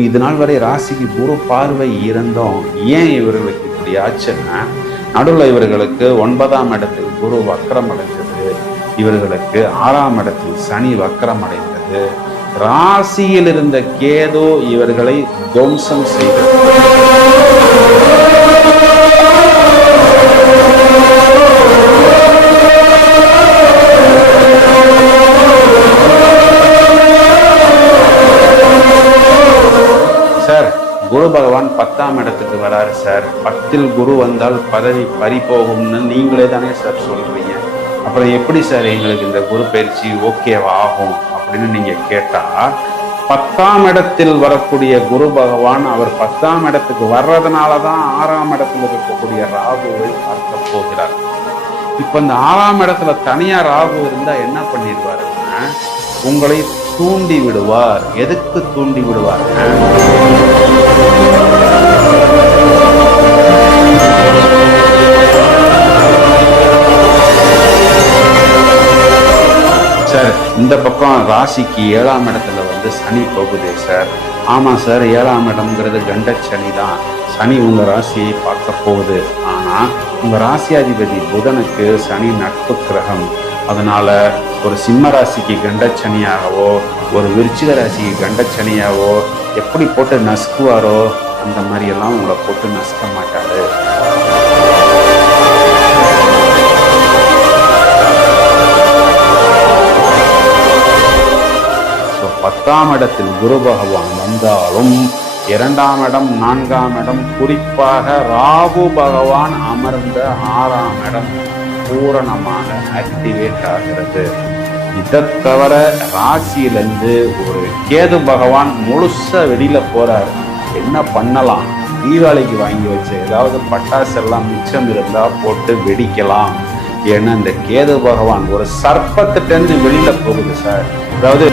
இது நாள் வரை ராசிக்கு குரு பார்வை இருந்தோம். ஏன் இவர்களுக்கு இப்படி ஆச்சுன்னா, நடுவில் இவர்களுக்கு 9ஆம் இடத்தில் குரு வக்ரம் அடைந்தது, இவர்களுக்கு 6ஆம் இடத்தில் சனி வக்ரம் அடைந்தது, ராசியில் இருந்த கேது இவர்களை துவம்சம் செய்தது. சார், குரு பகவான் 10ஆம் இடத்துக்கு வராரு சார். 10ல் குரு வந்தால் பதவி பறி போகும்னு நீங்களே தானே சார் சொல்றீங்க. அப்புறம் எப்படி சார் எங்களுக்கு இந்த குரு பயிற்சி ஓகேவா ஆகும் அப்படின்னு நீங்க கேட்டா, 10ஆம் இடத்தில் வரக்கூடிய குரு பகவான் அவர் 10ஆம் இடத்துக்கு வர்றதுனாலதான் 6ஆம் இடத்துல இருக்கக்கூடிய ராகுவை பார்க்க போகிறார். இப்ப இந்த 6ஆம் இடத்துல தனியா ராகு இருந்தா என்ன பண்ணிடுவாருன்னா, உங்களை தூண்டி விடுவார். எதுக்கு தூண்டி விடுவார்? சார், இந்த பக்கம் ராசிக்கு 7ஆம் இடத்துல சனி போகுது சார். ஆமா சார், 7ஆம் இடம்ங்கிறது கண்டச்சனி தான். சனி உங்க ராசியை பார்க்க போகுது. ஆனா உங்க ராசியாதிபதி புதனுக்கு சனி நட்பு கிரகம். அதனால ஒரு சிம்ம ராசிக்கு கண்டச்சனியாகவோ ஒரு விருச்சிக ராசிக்கு கண்டச்சனியாவோ எப்படி போட்டு நசுக்குவாரோ அந்த மாதிரி எல்லாம் உங்களை போட்டு நசுக்க மாட்டாரு. 10ஆம் இடத்தில் குரு பகவான் வந்தாலும் 2ஆம் இடம் 4ஆம் இடம், குறிப்பாக ராகு பகவான் அமர்ந்த 6ஆம் இடம் பூரணமாக ஆக்டிவேட் ஆகிறது. இதை தவிர ராசியிலிருந்து ஒரு கேது பகவான் முழுசா வெளியில போறாரு. என்ன பண்ணலாம்? தீபாவளிக்கு வாங்கி வச்ச ஏதாவது பட்டாசு எல்லாம் மிச்சம் இருந்தா போட்டு வெடிக்கலாம். ஏன்னா இந்த கேது பகவான் ஒரு சர்ப்பத்திட்ட இருந்து வெளியில போகுது சார். அதாவது